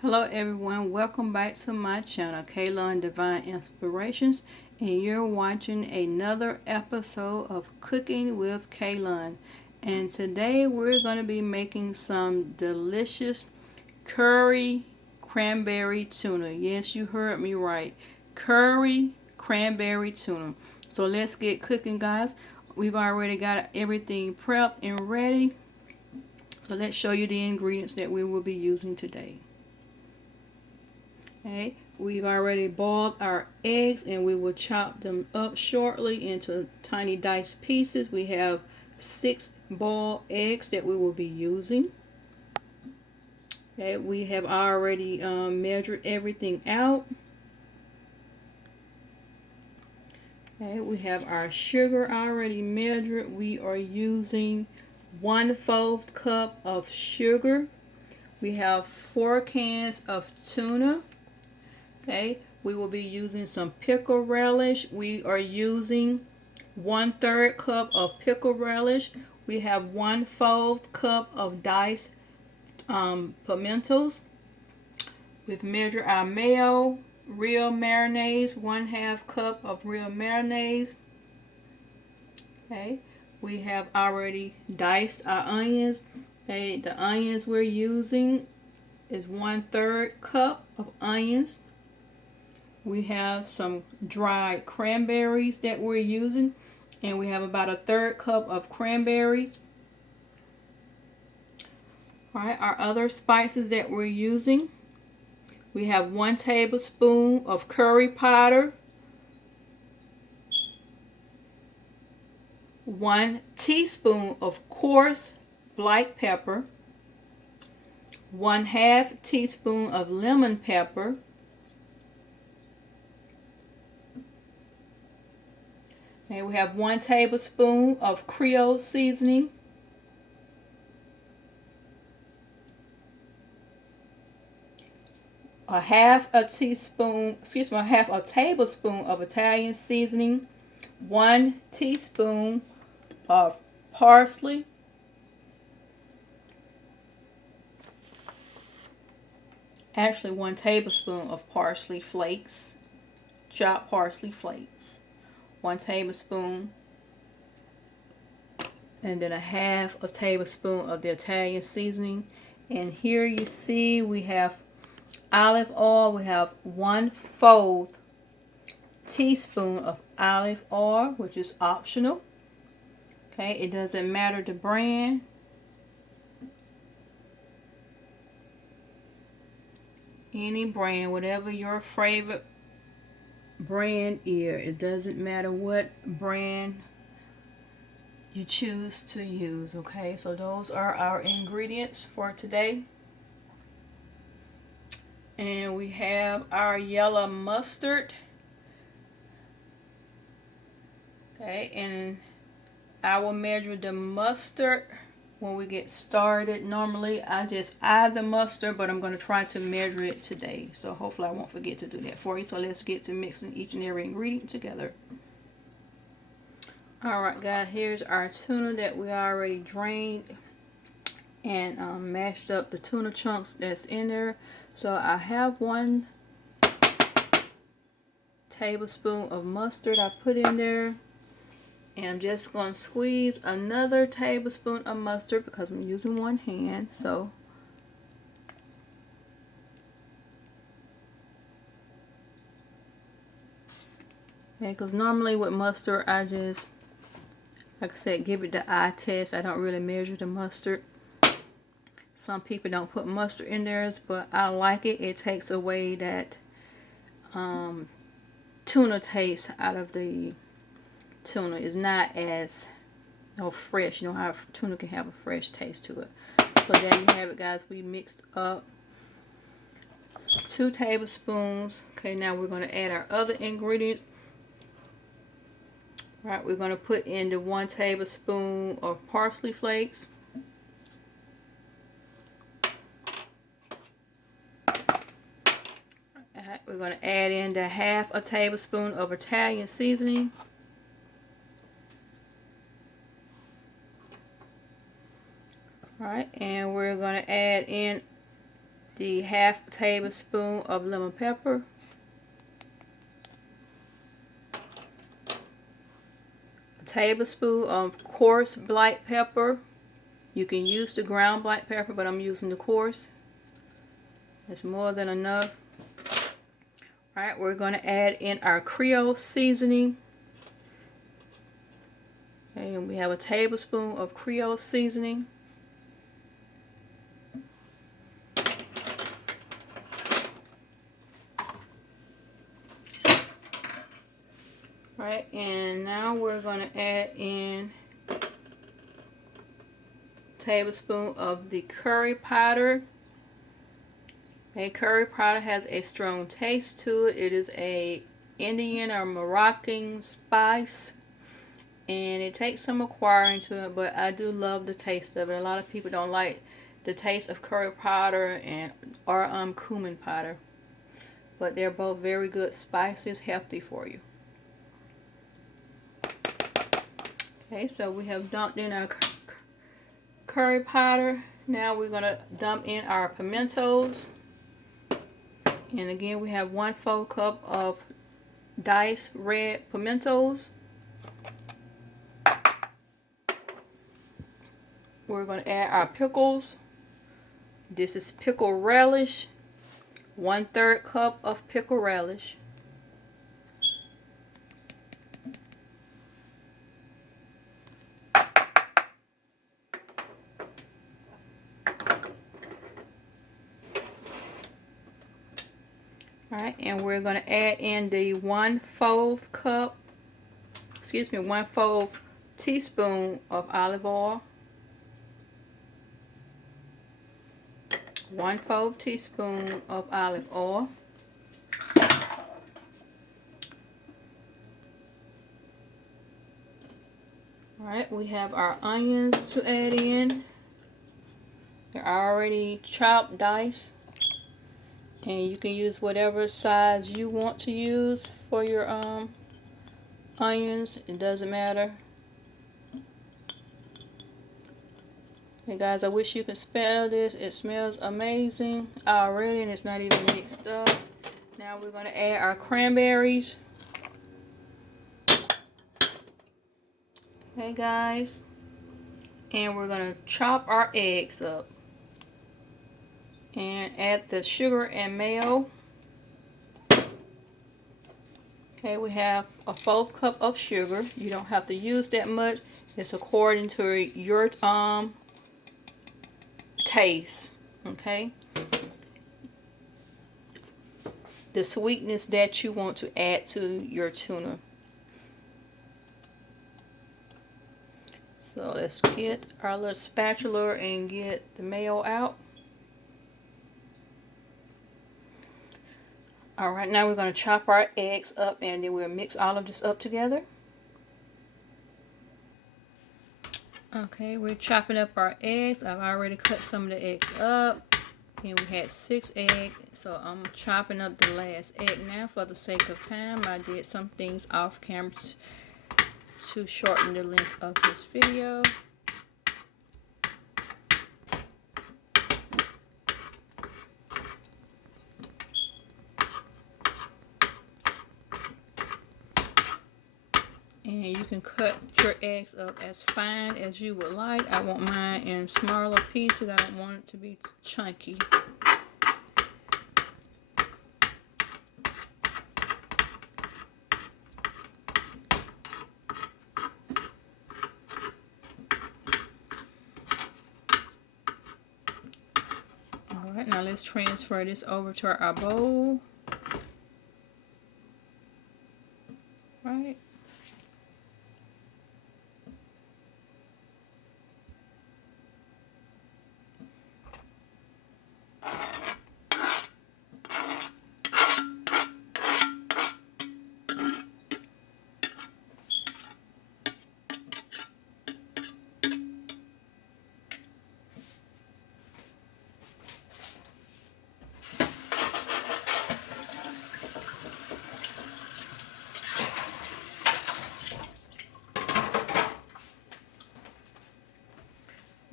Hello everyone, welcome back to my channel, Kayla Divine Inspirations, and you're watching another episode of Cooking with Kayla. And today we're going to be making some delicious curry cranberry tuna. Yes, you heard me right. Curry cranberry tuna. So let's get cooking, guys. We've already got everything prepped and ready. So let's show you the ingredients that we will be using today. Okay, we've already boiled our eggs and we will chop them up shortly into tiny diced pieces. We have 6 boiled eggs that we will be using. Okay, we have already measured everything out. Okay, we have our sugar already measured. We are using 1/4 cup of sugar. We have 4 cans of tuna. Okay, we will be using some pickle relish. We are using 1/3 cup of pickle relish. We have 1/4 cup of diced pimentos. We've measured our mayo, real mayonnaise, 1/2 cup of real mayonnaise. Okay, we have already diced our onions. Okay, the onions we're using is 1/3 cup of onions. We have some dried cranberries that we're using, and we have about 1/3 cup of cranberries. Alright, our other spices that we're using, we have 1 tablespoon of curry powder, 1 teaspoon of coarse black pepper, 1/2 teaspoon of lemon pepper, and we have 1 tablespoon of Creole seasoning, a half a tablespoon of Italian seasoning, 1 teaspoon of parsley, actually 1 tablespoon of parsley flakes, chopped parsley flakes, 1 tablespoon, and then a half a tablespoon of the Italian seasoning. And here you see we have olive oil. We have 1/4 teaspoon of olive oil, which is optional. Okay, it doesn't matter the brand. Any brand, whatever your favorite brand is, it doesn't matter what brand you choose to use. Okay, so those are our ingredients for today. And we have our yellow mustard. Okay, and I will measure the mustard when we get started. Normally I just add the mustard, but I'm going to try to measure it today, so hopefully I won't forget to do that for you. So let's get to mixing each and every ingredient together. Alright guys, here's our tuna that we already drained and mashed up the tuna chunks that's in there. So I have 1 tablespoon of mustard I put in there, and I'm just going to squeeze another tablespoon of mustard because I'm using one hand. So yeah, because normally with mustard I just, like I said, give it the eye test. I don't really measure the mustard. Some people don't put mustard in theirs, but I like it. It takes away that tuna taste out of the tuna. It's not as fresh. You know how tuna can have a fresh taste to it. So there you have it, guys. We mixed up 2 tablespoons. Okay, now we're going to add our other ingredients. All right, we're going to put in the 1 tablespoon of parsley flakes. Alright, we're going to add in the 1/2 tablespoon of Italian seasoning. Alright, and we're going to add in the half tablespoon of lemon pepper, a tablespoon of coarse black pepper. You can use the ground black pepper, but I'm using the coarse. It's more than enough. Alright, we're going to add in our Creole seasoning. Okay, and we have a tablespoon of Creole seasoning. Alright, and now we're going to add in a tablespoon of the curry powder. Okay, curry powder has a strong taste to it. It is a Indian or Moroccan spice, and it takes some acquiring to it, but I do love the taste of it. A lot of people don't like the taste of curry powder or cumin powder, but they're both very good spices, healthy for you. Okay, so we have dumped in our curry powder. Now we're going to dump in our pimentos. And again, we have 1/4 cup of diced red pimentos. We're going to add our pickles. This is pickle relish. 1/3 cup of pickle relish. Alright, and we're going to add in the 1/4 teaspoon of olive oil. 1/4 teaspoon of olive oil. Alright, we have our onions to add in. They're already chopped, diced. And you can use whatever size you want to use for your onions. It doesn't matter. Hey guys, I wish you could smell this. It smells amazing already, and it's not even mixed up. Now we're going to add our cranberries. Okay guys, and we're going to chop our eggs up and add the sugar and mayo. Okay, we have a 1/4 cup of sugar. You don't have to use that much. It's according to your taste. Okay, the sweetness that you want to add to your tuna. So let's get our little spatula and get the mayo out. Alright, now we're going to chop our eggs up, and then we'll mix all of this up together. Okay, we're chopping up our eggs. I've already cut some of the eggs up, and we had 6 eggs, so I'm chopping up the last egg now. For the sake of time, I did some things off camera to shorten the length of this video. And you can cut your eggs up as fine as you would like. I want mine in smaller pieces. I don't want it to be chunky. Alright, now let's transfer this over to our bowl. Right.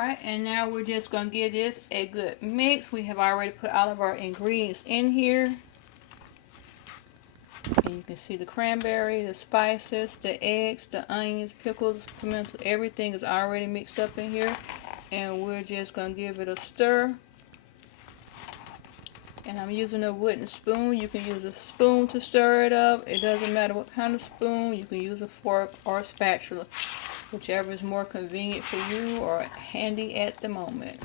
Alright, and now we're just going to give this a good mix. We have already put all of our ingredients in here. And you can see the cranberry, the spices, the eggs, the onions, pickles, pimentos, everything is already mixed up in here. And we're just going to give it a stir. And I'm using a wooden spoon. You can use a spoon to stir it up. It doesn't matter what kind of spoon. You can use a fork or a spatula, whichever is more convenient for you or handy at the moment.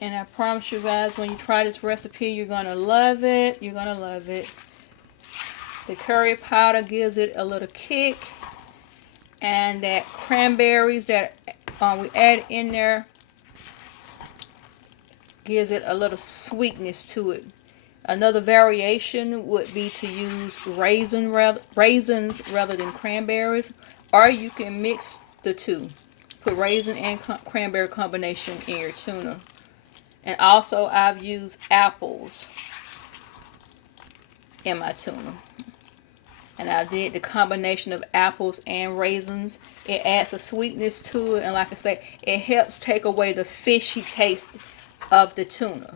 And I promise you guys, when you try this recipe, you're going to love it. You're going to love it. The curry powder gives it a little kick. And that cranberries that we add in there gives it a little sweetness to it. Another variation would be to use raisins rather than cranberries, or you can mix the two. Put raisin and cranberry combination in your tuna. And also I've used apples in my tuna. And I did the combination of apples and raisins. It adds a sweetness to it, and like I say, it helps take away the fishy taste of the tuna.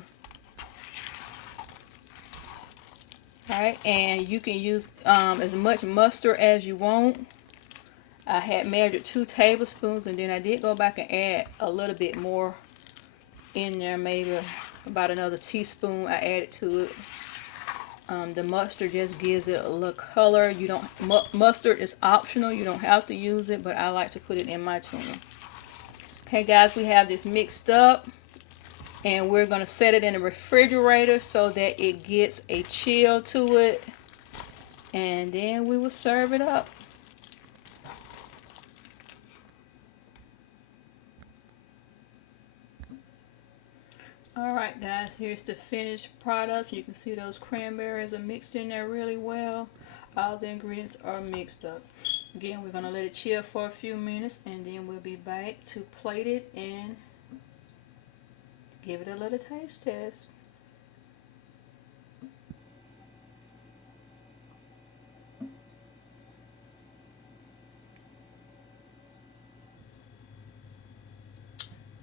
Alright, and you can use as much mustard as you want. I had measured 2 tablespoons, and then I did go back and add a little bit more in there, maybe about another teaspoon I added to it. The mustard just gives it a little color. You don't mustard is optional. You don't have to use it, but I like to put it in my tuna. Okay, guys, we have this mixed up, and we're gonna set it in the refrigerator so that it gets a chill to it, and then we will serve it up. Alright guys, here's the finished product. You can see those cranberries are mixed in there really well. All the ingredients are mixed up. Again, we're going to let it chill for a few minutes, and then we'll be back to plate it and give it a little taste test.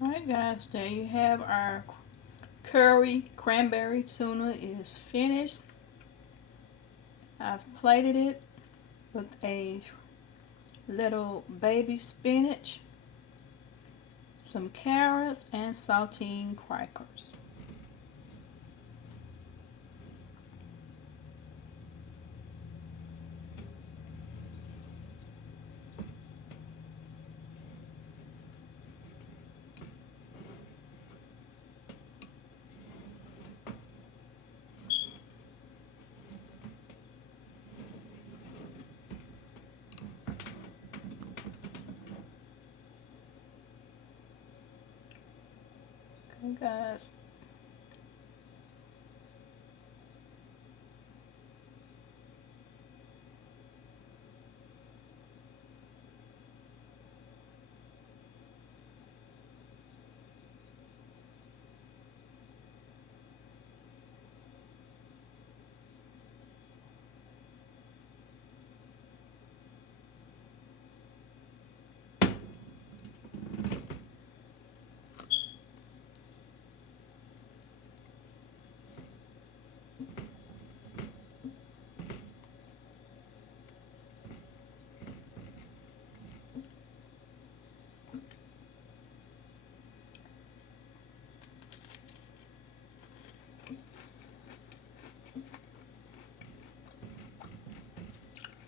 Alright guys, there you have our curry cranberry tuna is finished. I've plated it with a little baby spinach, some carrots, and saltine crackers. Okay guys,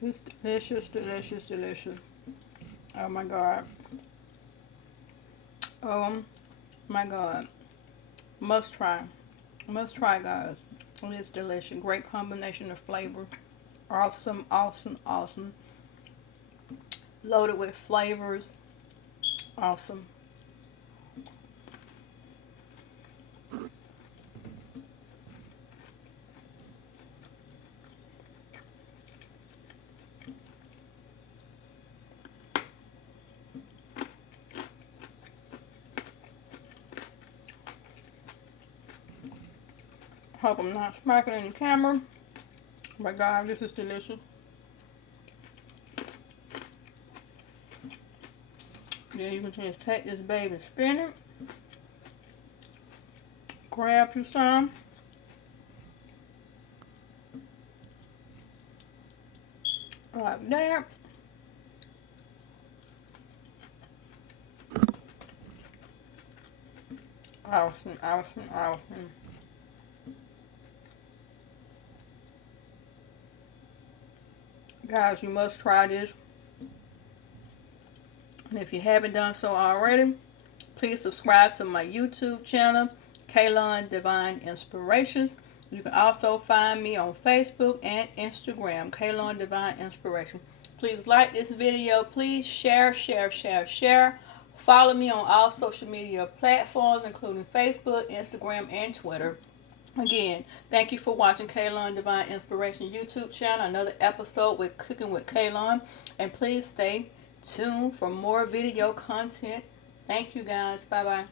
it's delicious, delicious, delicious. Oh my god. Oh my god. Must try. Must try, guys. It's delicious. Great combination of flavor. Awesome, awesome, awesome. Loaded with flavors. Awesome. Hope I'm not smacking in the camera. But God, this is delicious. Then you can just take this baby, spin it, grab you some, like that. Awesome, awesome, awesome. Guys, you must try this. And if you haven't done so already, please subscribe to my YouTube channel, Kaylon Divine Inspirations. You can also find me on Facebook and Instagram, Kaylon Divine Inspiration. Please like this video. Please share, share, share, share. Follow me on all social media platforms, including Facebook, Instagram, and Twitter. Again, thank you for watching Kaylon Divine Inspiration YouTube channel. Another episode with Cooking with Kaylon. And please stay tuned for more video content. Thank you guys. Bye-bye.